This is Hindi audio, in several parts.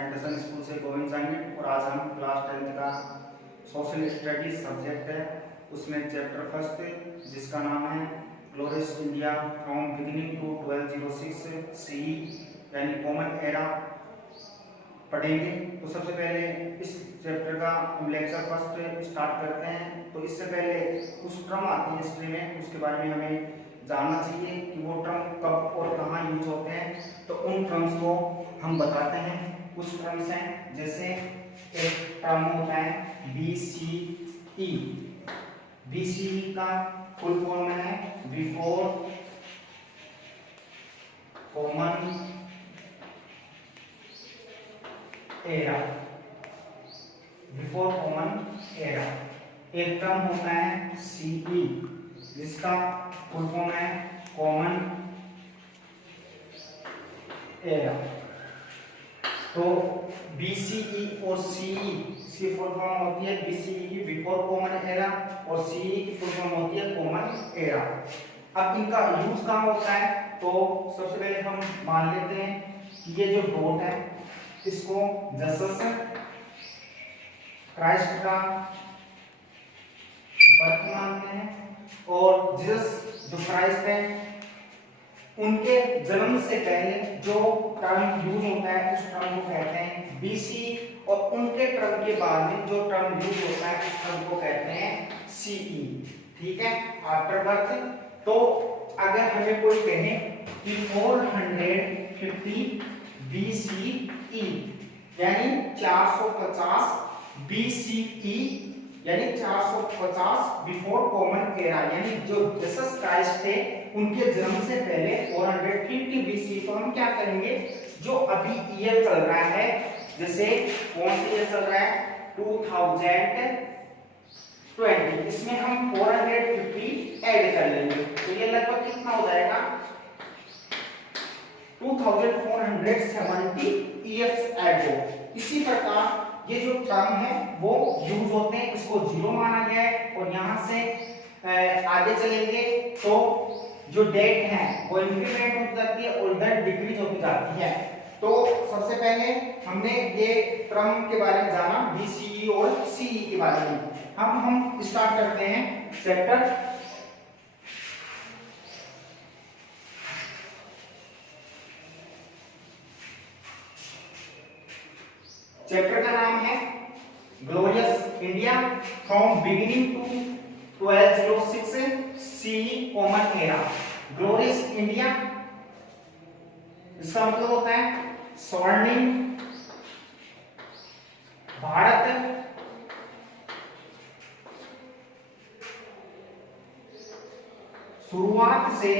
सेंटेशन स्कूल से गोविंद जांगिड और आज हम क्लास 10th का सोशल स्टडीज सब्जेक्ट है उसमें चैप्टर फर्स्ट जिसका नाम है glorious India from beginning to 1206 CE यानी कॉमन एरा पढ़ेंगे। तो सबसे पहले इस चैप्टर का हम लेक्चर फर्स्ट स्टार्ट करते हैं। तो इससे पहले कुछ टर्म आती है हिस्ट्री में, उसके बारे में हमें जानना चाहिए कि वो टर्म कब और कहाँ यूज होते हैं। तो उन टर्म्स को हम बताते हैं। कुछ टर्म्स हैं, जैसे एक टर्म होता है BCE। BCE का फुल फॉर्म है before common era. Before common era. एक टर्म होता है CE जिसका फुल फॉर्म है कॉमन एरा। तो BCE और CE की फुल फॉर्म होती है BCE की बिफोर कॉमन एरा और CE की फुल फॉर्म होती है कॉमन एरा। अब इनका यूज कहाँ होता है, तो सबसे पहले हम मान लेते हैं कि ये जो डॉट है इसको जीसस क्राइस्ट का बर्थ मानते हैं और जीसस जो क्राइस्ट है उनके जन्म से पहले जो टर्म यूज होता है उस टर्म को कहते हैं BC और उनके टर्म के बाद में जो टर्म यूज होता है उस टर्म को कहते हैं CE। ठीक है, आफ्टर बर्थ। तो अगर हमें कोई कहे कि 450 BCE यानी 450 BCE यानी 450 बिफोर कॉमन एरा, यानी जो जीसस क्राइस्ट थे उनके जन्म से पहले 450 BC। तो हम क्या करेंगे, जो अभी ईयर चल रहा है, जैसे कौन सा ईयर चल रहा है 2020, इसमें हम 450 ऐड कर लेंगे। तो ये लगभग कितना हो जाएगा 2470 ईयर्स एगो। इसी प्रकार ये जो टर्म है वो यूज होते हैं, इसको जीरो माना गया है और यहाँ से आगे चलेंगे तो जो डेट है वो इंक्रीमेंट होती जाती है और इधर डिक्रीज होती जाती है। तो सबसे पहले हमने ये टर्म के बारे में जाना BCE और CE के बारे में। हम स्टार्ट करते हैं चैप्टर। चैप्टर का नाम है glorious India from beginning to 1206 CE common era. Glorious India इसका मतलब होता है स्वर्णिम भारत, शुरुआत से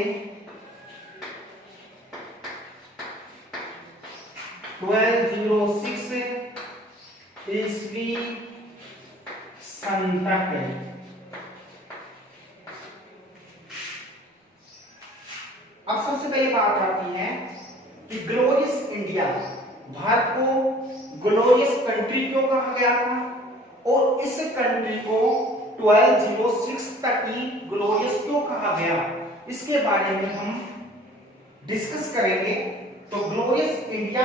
1206 ईस्वी सन तक। अब सबसे पहले बात आती है कि ग्लोरियस इंडिया, भारत को ग्लोरियस कंट्री क्यों कहा गया था और इस कंट्री को 1206 तक ही ग्लोरियस क्यों कहा गया, इसके बारे में हम डिस्कस करेंगे। तो ग्लोरियस इंडिया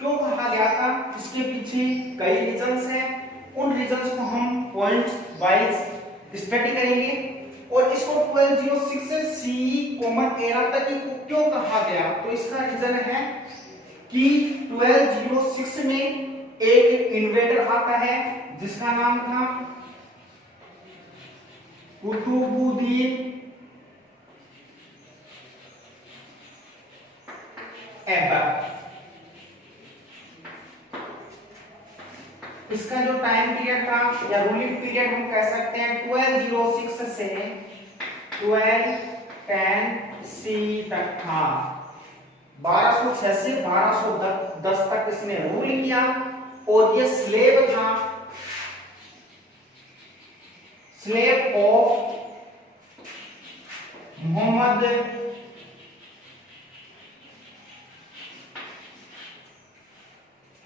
क्यों कहा गया था, इसके पीछे कई रीजंस हैं। उन रीजंस को हम पॉइंट वाइज स्टडी करेंगे और इसको 1206 से CE कॉमन एरा तक ही क्यों कहा गया। तो इसका रीजन है कि 1206 में एक इन्वेडर आता है जिसका नाम था कुतुबुद्दीन ऐबक। इसका जो टाइम पीरियड था या रूलिंग पीरियड हम कह सकते हैं 1206 से 1210 CE तक था। 1206 से 1210 तक इसने रूल किया और ये स्लेव था, slave of Mohammad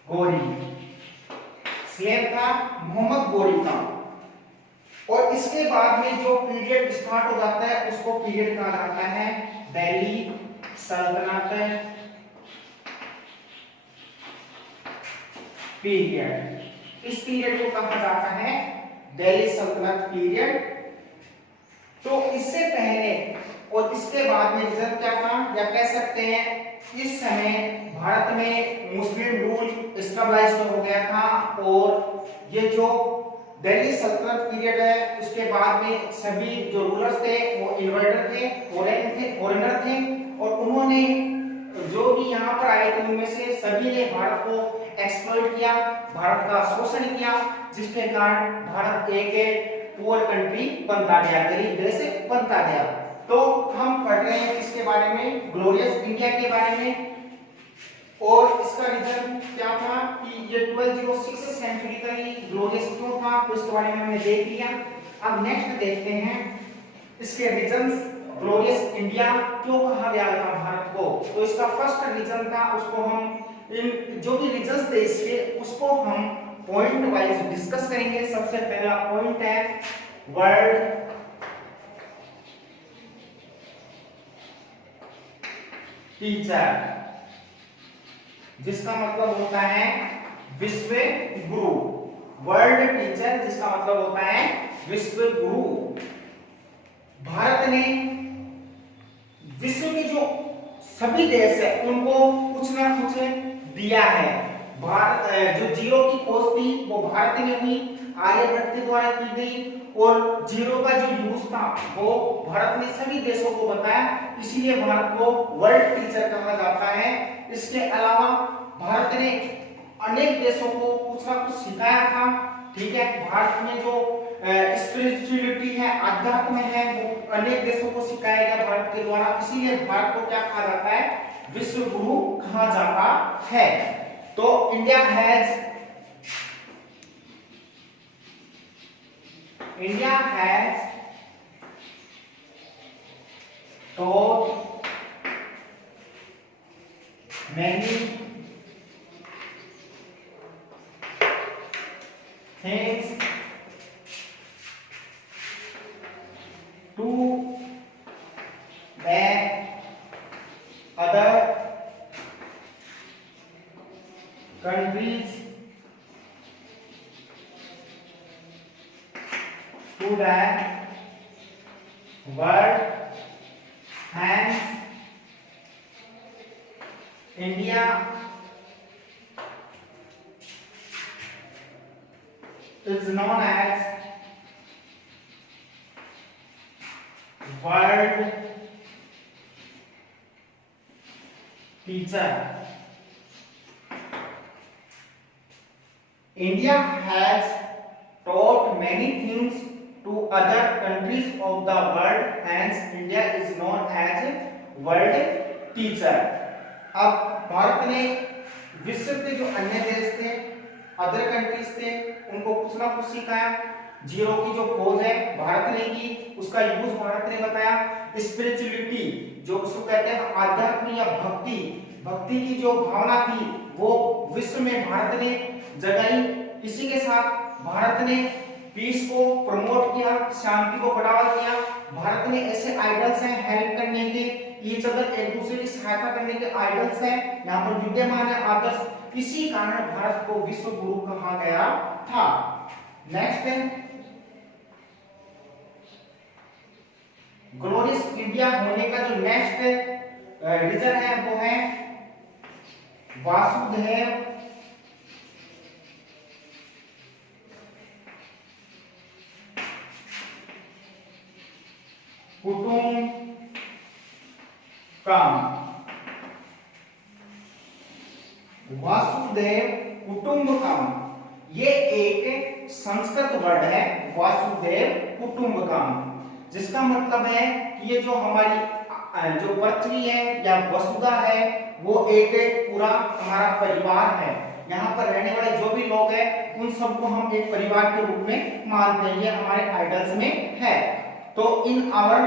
Ghori, slave था मोहम्मद गोरी का। और इसके बाद में जो पीरियड स्टार्ट हो जाता है उसको पीरियड कहा जाता है दिल्ली सल्तनत पीरियड। इस पीरियड को कहा जाता है दिल्ली सल्तनत पीरियड। तो इससे पहले और इसके बाद में रिजल्ट क्या था, या कह सकते हैं इस समय भारत में मुस्लिम रूल एस्टेब्लिश हो गया था, और ये जो दिल्ली सल्तनत पीरियड है उसके बाद में सभी जो रूलर्स थे वो इन्वर्टर थे, फॉरेनर थे, और उन्होंने जो भी यहाँ पर आए थे उनमें से सभी ने भारत को एक्सप्लॉइट किया, भारत का शोषण किया, जिसके कारण भारत एक पुअर कंट्री बनता गया, गरीब देश बनता गया। तो हम पढ़ रहे हैं इसके बारे में, ग्लोरियस इंडिया के बारे में, और इसका रीजन क्या था कि ये 1206 सेंचुरी का ये ग्लोरियस क्यों था, तो इसके बारे में हमने देख लिया। अब नेक्स्ट देखते हैं इसके रीजंस, ग्लोरियस इंडिया क्यों कहा गया था भारत को। तो इसका फर्स्ट रीजन था, उसको हम इन जो भी रीजंस थे इसके उसको हम पॉइंट वाइज डिस्कस करेंगे। सबसे पहला पॉइंट है वर्ल्ड टीचर, जिसका मतलब होता है विश्व गुरु। वर्ल्ड टीचर जिसका मतलब होता है विश्व गुरु। भारत ने विश्व के जो सभी देश है उनको कुछ ना कुछ दिया है। भारत जो जीरो की खोज थी वो भारत ने हुई, आर्यभट्ट के द्वारा की गई, और जीरो का जो यूज था वो भारत ने सभी देशों को बताया, इसीलिए भारत को वर्ल्ड टीचर कहा जाता है। इसके अलावा भारत ने अनेक देशों को कुछ ना कुछ सिखाया था, ठीक है। भारत में जो स्पिरिचुअलिटी है, अध्यात्म है, वो अनेक देशों को सिखाया गया भारत के द्वारा, इसीलिए भारत को क्या कहा जाता है, विश्व गुरु कहा जाता है। तो India has taught many things to the other countries, to the world, hence India is known as world teacher. India has taught many things to other countries of the world, hence India is known as world teacher. अब भारत ने विश्व के जो अन्य देश थे, अदर कंट्रीज थे, उनको कुछ ना कुछ सिखाया। जीरो की जो खोज है भारत ने की, उसका यूज भारत ने बताया। स्पिरिचुअलिटी जो उसको कहते हैं आध्यात्म या भक्ति, भक्ति की जो भावना थी वो विश्व में भारत ने जगाई। इसी के साथ भारत ने पीस को प्रमोट किया, शांति को बढ़ावा दिया। भारत में ऐसे आइडल्स हैं हेल्प करने के, ईच अदर एक दूसरे की सहायता करने के आइडल्स हैं यहाँ पर विद्यमान है आदर्श। इसी कारण भारत को विश्व गुरु कहा गया था। नेक्स्ट है ग्लोरियस इंडिया होने का जो नेक्स्ट रीजन है वो है वासुदेव कुटुंबकम। वासुदेव कुटुंबकम ये एक संस्कृत वर्ड है, वासुदेव कुटुंबकम, जिसका मतलब है कि ये जो हमारी जो पृथ्वी है या वसुधा है वो एक पूरा हमारा परिवार है। यहाँ पर रहने वाले जो भी लोग हैं उन सबको हम एक परिवार के रूप में मानते हैं, ये हमारे आइडल्स में है। तो in our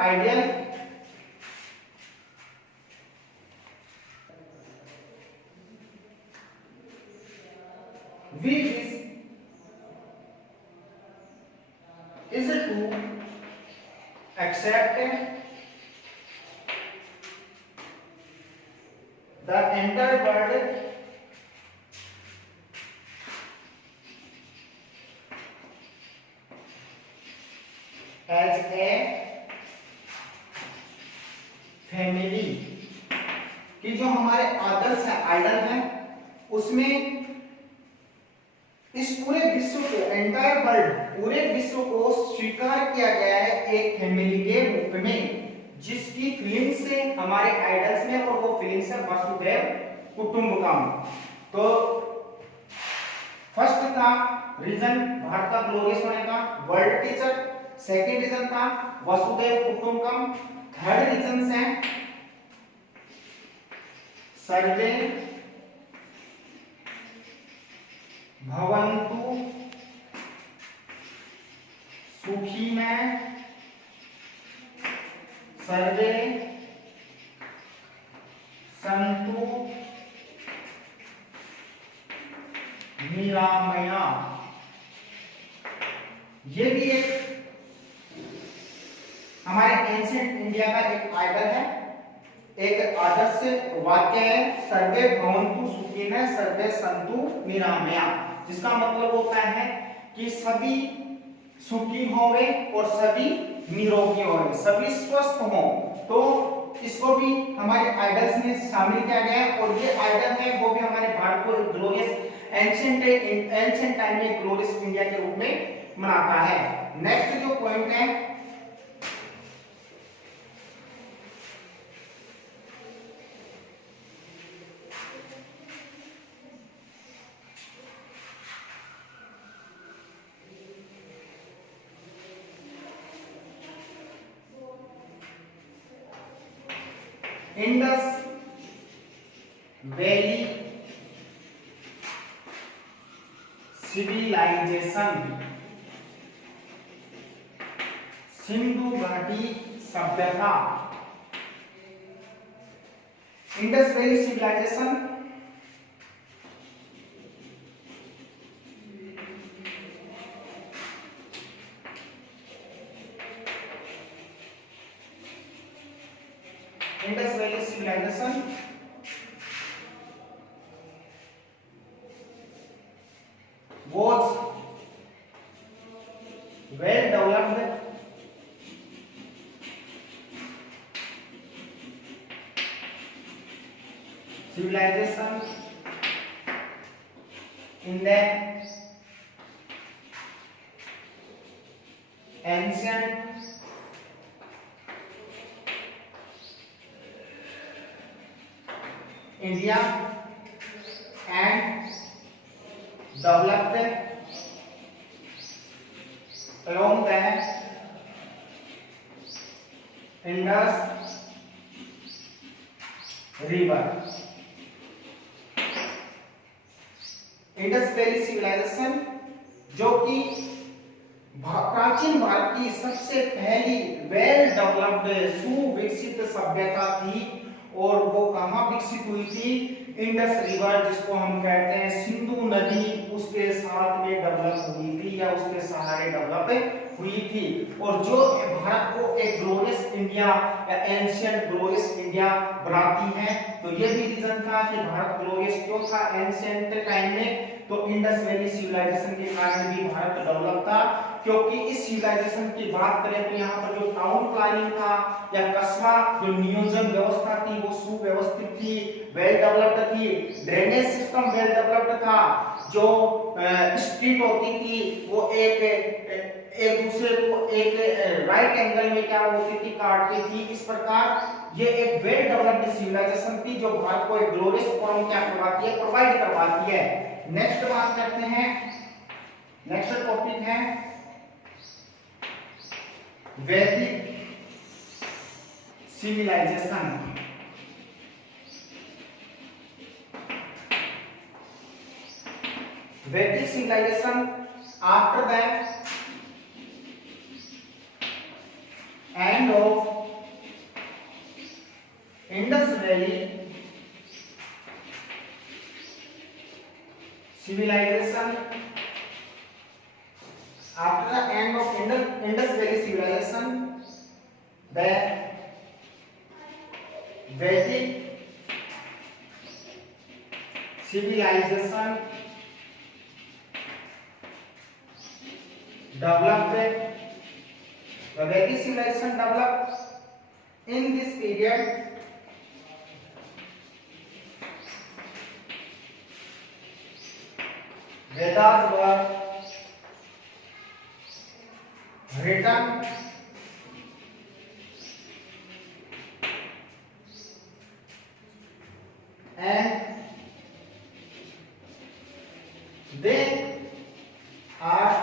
ideal we is to accept the entire world as a family, कि जो हमारे आदर्श है, आइडल है, उसमें इस पूरे विश्व को, एंटायर वर्ल्ड, पूरे विश्व को स्वीकार किया गया है एक फैमिली के रूप में, जिसकी फीलिंग से हमारे आइडल्स में, और वो फीलिंग है वसुधैव कुटुंबकम। तो फर्स्ट था रीजन भारत का ग्लोरियस होने का, वर्ल्ड टीचर। सेकेंड रीजन था वसुधैव कुटुंबकम। थर्ड रीजन है सर्वे भवन्तु सुखी में, सर्वे संतु निरामया। ये भी एक हमारे एंशिएंट इंडिया का एक आइडल है, एक आदर्श वाक्य है, सर्वे भवन्तु सुखिनः सर्वे सन्तु निरामया, जिसका मतलब होता है कि सभी सुखी होवे और सभी निरोगी होवे, सभी स्वस्थ हो। तो इसको भी हमारे आइडल्स में शामिल किया गया है, और ये आइडल है वो भी हमारे भारत को ग्लोरियस एंशिएंट टाइम में ग्लोरियस इंडिया के रूप में मनाता है। नेक्स्ट जो पॉइंट है, इंडस वैली सिविलाइजेशन, सिंधु घाटी सभ्यता। Indus Valley civilization Indus Valley civilization was well developed civilization in the ancient India and developed along the Indus River. Indus Valley civilization जो कि प्राचीन भारत की सबसे पहली वेल डेवलप्ड सुविकसित सभ्यता थी, और वो कहाँ विकसित हुई थी? इंडस रिवर, जिसको हम कहते हैं सिंधु नदी, उसके साथ में डेवलप हुई थी या उसके सहारे डेवलप हुई थी। और जो भारत को एक ग्लोरियस इंडिया या एंशिएंट ग्लोरियस इंडिया बनाती है, तो ये भी रीजन था कि भारत ग्लोरियस क्यों था एंशिएंट टाइम में, तो इंडस वैली सिविलाइजेशन के कारण भी भारत डेवलप था। क्योंकि इस सिविलाइजेशन की बात करें तो यहाँ पर जो टाउन प्लानिंग था या कस्बा जो नियोजन व्यवस्था थी वो सुव्यवस्थित थी, वेल डेवलप्ड थी, ड्रेनेज सिस्टम वेल डेवलप्ड था, जो स्ट्रीट होती थी वो एक दूसरे को एक राइट एंगल में क्या होती थी, काटती थी। इस प्रकार ये एक वेल डेवलप्ड सिविलाइजेशन थी जो भारत को एक ग्लोरियस फॉर्म क्या करवाती है, प्रोवाइड करवाती है। नेक्स्ट बात करते हैं, नेक्स्ट टॉपिक है वैदिक सिविलाइजेशन। वैदिक civilization after the end of Indus Valley civilization, after the end of Indus Valley civilization, the Vedic civilization developed, the Vedic civilization developed in this period. Vedas were written and they are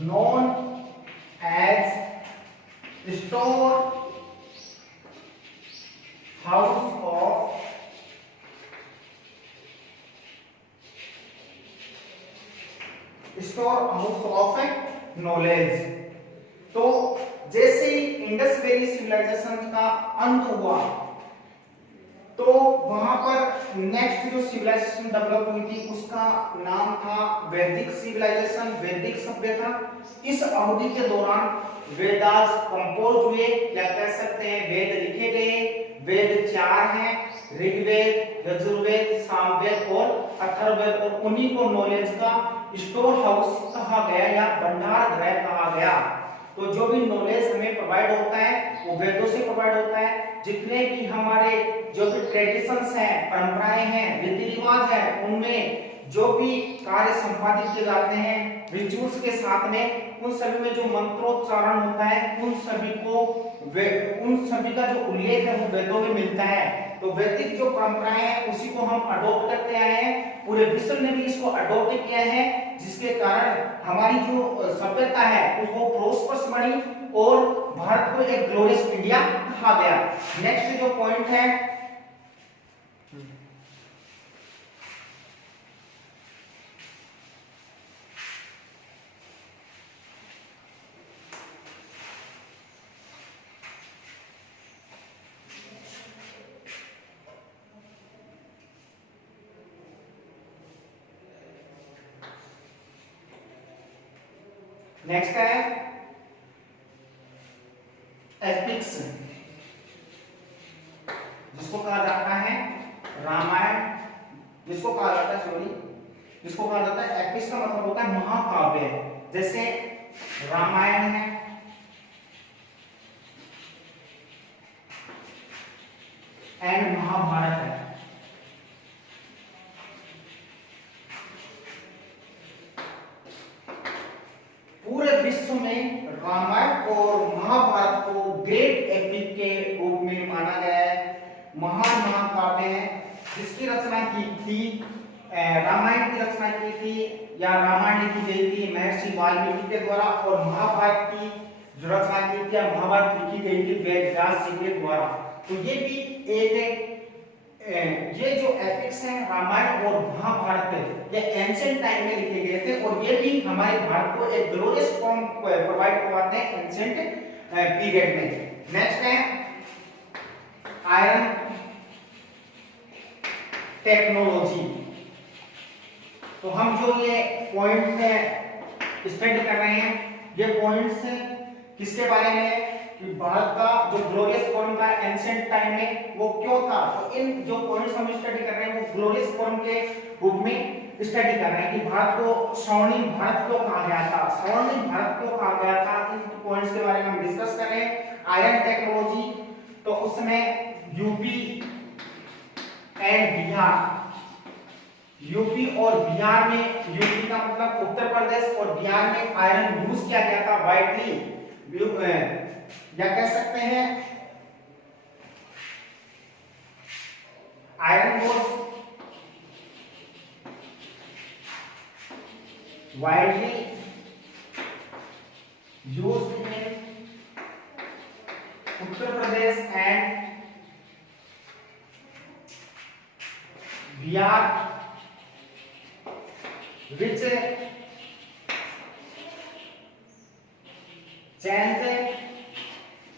known as store house of knowledge. तो जैसे ही इंडस वैली सिविलाइजेशन का अंत हुआ तो वहां पर नेक्स्ट जो सिविलाइजेशन डेवलप हुई थी उसका नाम था वैदिक सिविलाइजेशन, वैदिक सभ्यता। इस अवधि के दौरान वेदास कंपोज हुए, या कह सकते हैं वेद लिखे गए। वेद 4 हैं, ऋग्वेद, यजुर्वेद, सामवेद और अथर्ववेद, और उन्हीं को नॉलेज का स्टोर हाउस कहा गया या भंडार गृह कहा गया। तो जो भी नॉलेज हमें प्रोवाइड होता है वो वेदों से प्रोवाइड होता है। जितने भी हमारे जो भी ट्रेडिशंस हैं, परंपराएं हैं, रीति रिवाज है, उनमें जो भी कार्य संपादित किए जाते हैं रिचुअल्स के साथ में, उन सभी में जो मंत्रोच्चारण होता है उन सभी का जो उल्लेख है वो वेदों में मिलता है। तो वैदिक जो परंपराएं हैं उसी को हम अडॉप्ट करते आए हैं, पूरे विश्व ने भी इसको अडॉप्ट किया है, जिसके कारण हमारी जो सभ्यता है वो प्रोस्पर्स बनी और भारत को एक ग्लोरियस इंडिया कहा गया। नेक्स्ट जो पॉइंट है नेक्स्ट है एपिक्स, जिसको कहा जाता है रामायण, जिसको कहा जाता है जिसको कहा जाता है एपिक्स का मतलब होता है महाकाव्य। जैसे रामायण है, एंड महाभारत है। पूरे विश्व में रामायण और महाभारत को ग्रेट एपिक के रूप में माना गया है, महान महाकाव्य है, जिसकी रचना की थी रामायण की रचना की थी या रामायण लिखी गई थी महर्षि वाल्मीकि के द्वारा, और महाभारत की जो रचना की थी या महाभारत लिखी गई थी वेद व्यास जी के द्वारा। तो ये भी एक ये जो एपिक्स हैं रामायण और महाभारत ये एंशिएंट टाइम में लिखे गए थे, और ये भी हमारे भारत को एक ग्लोरियस फॉर्म प्रोवाइड करवाते हैं एंशिएंट पीरियड में। नेक्स्ट है आयरन टेक्नोलॉजी। तो हम जो ये पॉइंट स्टडी कर रहे हैं ये पॉइंट्स किसके बारे में, कि भारत का जो ग्लोरियस फॉर्म था एंशिएंट टाइम में वो क्यों था। तो इन जो पॉइंट्स हम स्टडी कर रहे हैं वो ग्लोरियस फॉर्म के रूप में स्टडी कर रहे हैं कि भारत को स्वर्णिम भारत क्यों कहा गया था, स्वर्णिम भारत क्यों कहा गया था। इन पॉइंट्स के बारे में हम डिस्कस कर रहे हैं। आयरन टेक्नोलॉजी, तो उसमें यूपी एंड बिहार, यूपी और बिहार में, यूपी का मतलब उत्तर प्रदेश और बिहार में आयरन यूज किया गया था वाइडली, या कह सकते हैं iron was widely used in Uttar Pradesh and Bihar, which change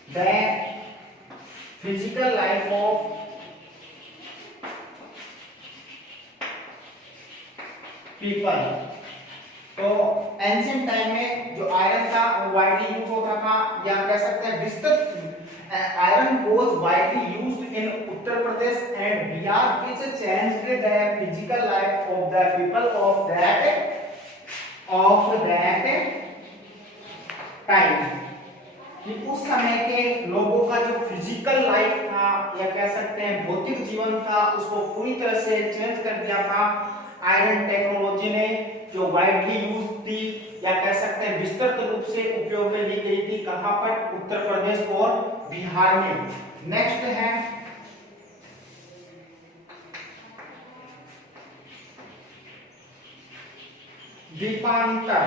the physical life of people। तो एंशिएंट टाइम में जो आयरन था वो वाइडली यूज होता था, या कह सकते हैं विस्तृत iron was widely used in Uttar Pradesh and Bihar which changed the physical life of the people of that time, कि उस समय के लोगों का जो फिजिकल लाइफ था या कह सकते हैं भौतिक जीवन था उसको पूरी तरह से चेंज कर दिया था आयरन टेक्नोलॉजी ने, जो वाइडली यूज थी या कह सकते हैं विस्तृत रूप से उपयोग में ली गई थी। कहां पर? उत्तर प्रदेश और बिहार में। नेक्स्ट है द्वीपांतर,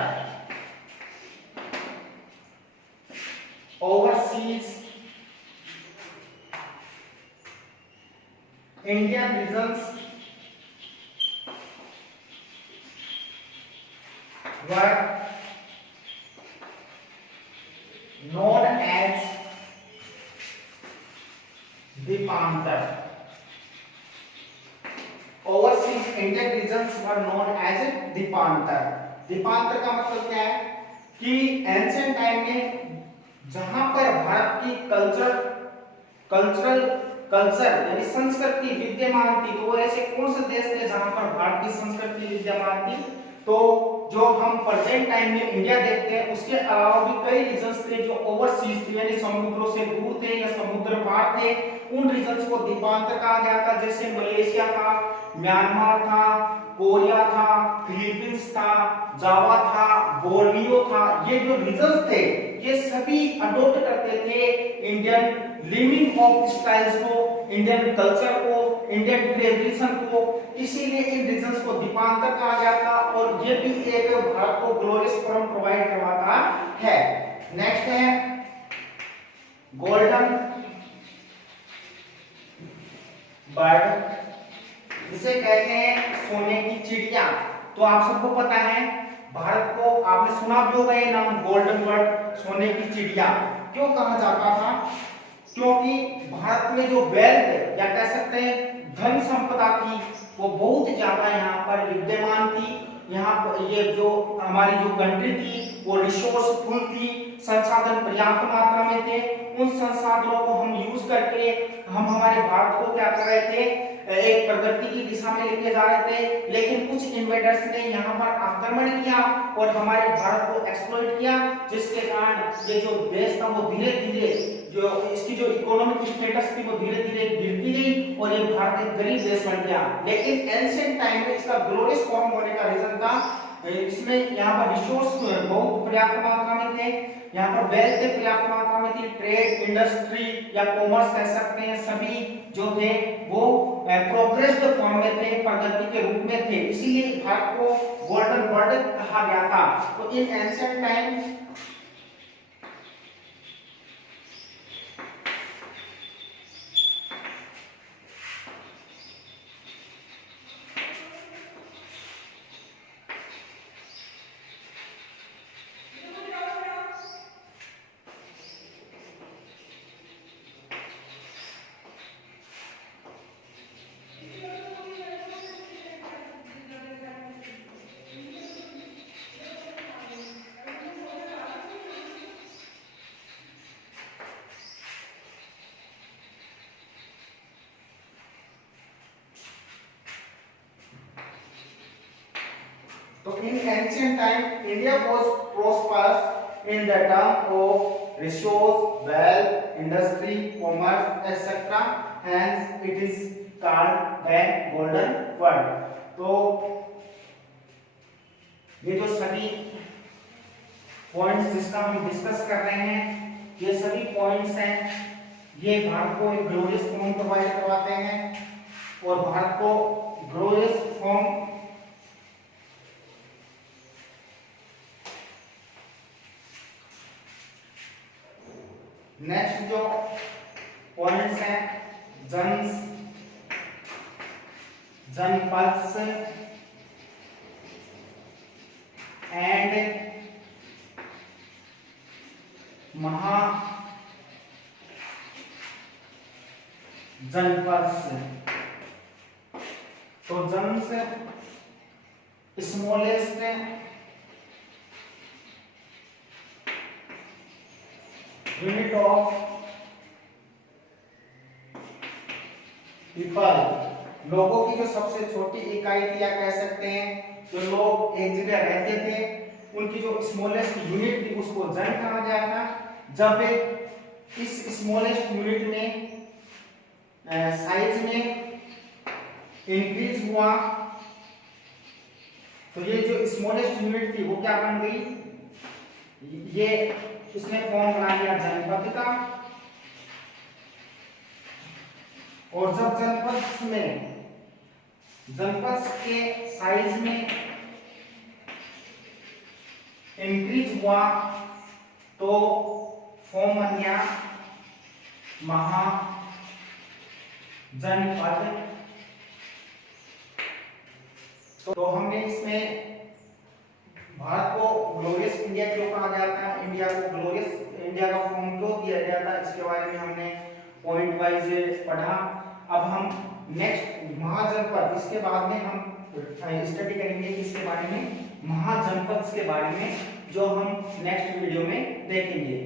overseas Indian regions were known as Deepantar. Overseas Indian regions were known as Deepantar. Deepantar का मतलब क्या है कि एंशिएंट टाइम में जहां पर भारत की कल्चर यानी संस्कृति विद्यमान थी, तो वो ऐसे कौन से देश थे जहां पर भारत की संस्कृति विद्यमान थी? तो जो हम प्रेजेंट टाइम में इंडिया देखते हैं उसके अलावा भी कई रीजन्स थे जो ओवरसीज थे यानी समुद्रों से दूर थे या समुद्र पार थे। उन रीजन्स को द्वीपांतर कहा गया था, जैसे मलेशिया था, म्यांमार था, कोरिया था, फिलीपींस था, जावा था, बोर्नियो था। ये जो रीजन्स थे ये सभी अडॉप्ट करते थे इंडियन लिविंग ऑफ स्टाइल्स को, इंडियन कल्चर को, इंडियन ट्रेडिशन को, इसीलिए इन रीजन्स को द्वीपांतर कहा गया था और ये भी एक भारत को ग्लोरियस फॉर्म प्रोवाइड करवाता है। नेक्स्ट है गोल्डन बर्ड, जिसे कहते हैं सोने की चिड़िया। तो आप सबको पता है भारत को, आपने सुना भी होगा ये नाम गोल्डन बर्ड, सोने की चिड़िया क्यों कहा जाता था? क्योंकि भारत में जो वेल्थ या कह सकते हैं धन संपदा थी वो बहुत ज्यादा यहाँ पर विद्यमान थी। यहाँ पर ये जो हमारी जो कंट्री थी वो रिसोर्सफुल थी, संसाधन पर्याप्त मात्रा में थे। उन संसाधनों को हम यूज करके हम हमारे भारत को क्या कर रहे थे, एक प्रगति की दिशा में लेके जा रहे थे। लेकिन कुछ इन्वेडर्स ने यहाँ पर आक्रमण किया और हमारे भारत को एक्सप्लॉइट किया, जिसके कारण ये जो देश था वो धीरे धीरे जो इसकी जो इकोनॉमिक स्टेटस थी वो धीरे धीरे गिरती गई और ये भारत एक गरीब देश बन गया। लेकिन एंशिएंट टाइम में इसका ग्लोरियस फॉर्म होने का रीजन था इसमें यहाँ पर रिसोर्स बहुत पर्याप्त मात्रा में थे, यहाँ पर वेल्थ पर्याप्त मात्रा में थी, ट्रेड इंडस्ट्री या कॉमर्स कह सकते हैं सभी जो थे वो प्रोग्रेस्ड फॉर्म में थे, प्रगति के रूप में थे, इसीलिए भारत को गोल्डन वर्ल्ड कहा गया था। तो इन ancient time So in ancient time, India was prosperous in the term of resource, wealth, industry, commerce, etc. Hence, it is called the golden world. तो ये जो सभी पॉइंट्स जिसका हम डिस्कस कर रहे हैं, ये सभी पॉइंट्स हैं, ये भारत को एक ग्लोरियस फॉर्म प्रोवाइड करवाते हैं और भारत को ग्लोरियस फॉर्म नेक्स्ट जो पॉइंट्स हैं जनपद एंड महा जनपद। तो जन से स्मॉलेस्ट यूनिट ऑफ पीपल, लोगों की जो सबसे छोटी इकाई थी, या कह सकते हैं जो लोग एक जगह रहते थे उनकी जो स्मॉलेस्ट यूनिट थी उसको जन कहा गया था। जब इस स्मॉलेस्ट यूनिट में साइज में इंक्रीज हुआ तो ये जो स्मॉलेस्ट यूनिट थी वो क्या बन गई, ये इसने फॉर्म बना लिया जनपद का। और जब जनपद के साइज में इंक्रीज हुआ तो फॉर्म बन गया महाजनपद। तो हमने इसमें भारत को ग्लोरियस इंडिया क्यों कहा गया था, इंडिया को ग्लोरियस इंडिया का फॉर्म क्यों दिया गया था, इसके बारे में हमने पॉइंट वाइज पढ़ा। अब हम नेक्स्ट महाजनपद, इसके बाद में हम स्टडी करेंगे इसके बारे में, महाजनपद के बारे में, जो हम नेक्स्ट वीडियो में देखेंगे।